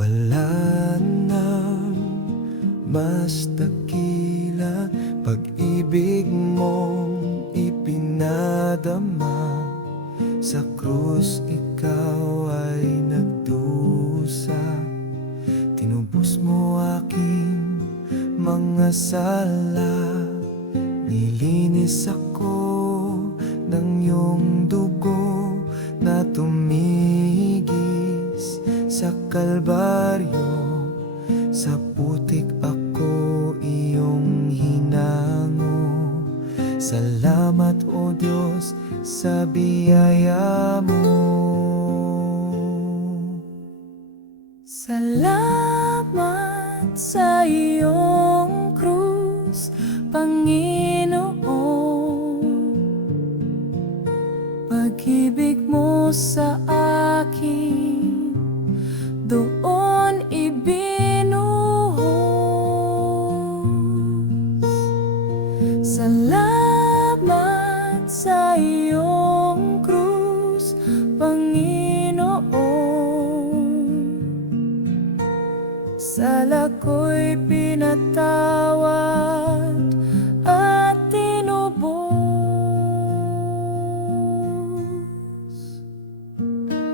Wala nang mas dakila Pag-ibig mong ipinadama. Sa krus ikaw ay nagdusa. Tinubos mo aking mga sala. Nilinis ako ng iyong dugo Na tumigis sa kalba putik ako iyong hinango Salamat o Diyos sa biyaya mo Salamat sa iyong krus, Panginoon. Pag-ibig mo sa Sala ko'y pinatawad at tinubos.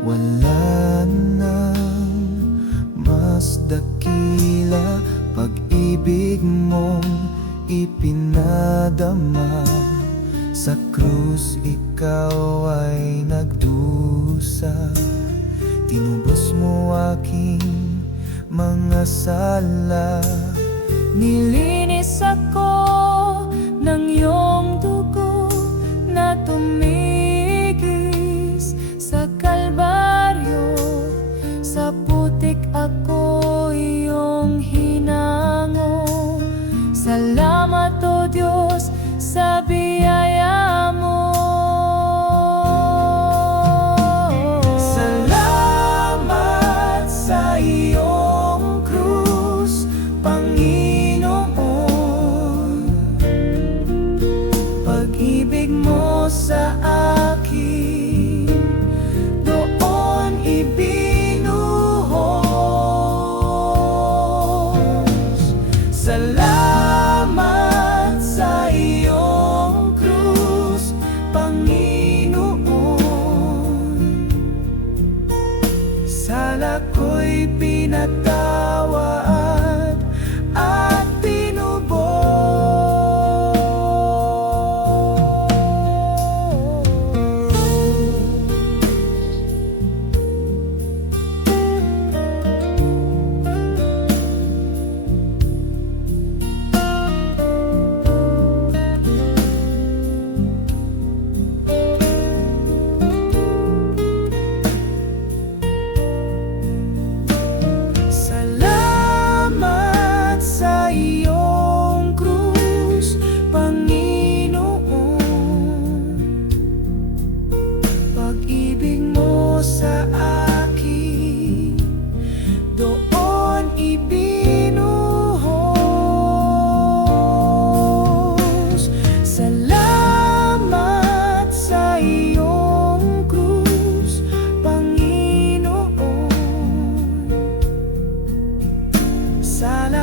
Wala nang mas dakila Pag-ibig mong ipinadama Sa krus ikaw ay nagdusa Tinubos mo aking mga sala. Nilinis ako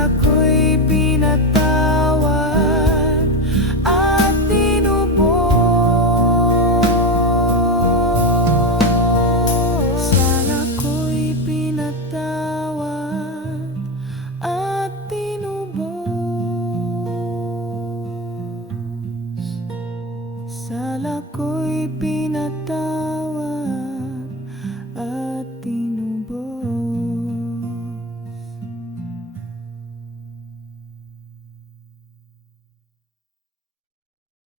ako'y pinatawad at tinubos. Sana ko'y pinatawad at tinubos. Sala ko'y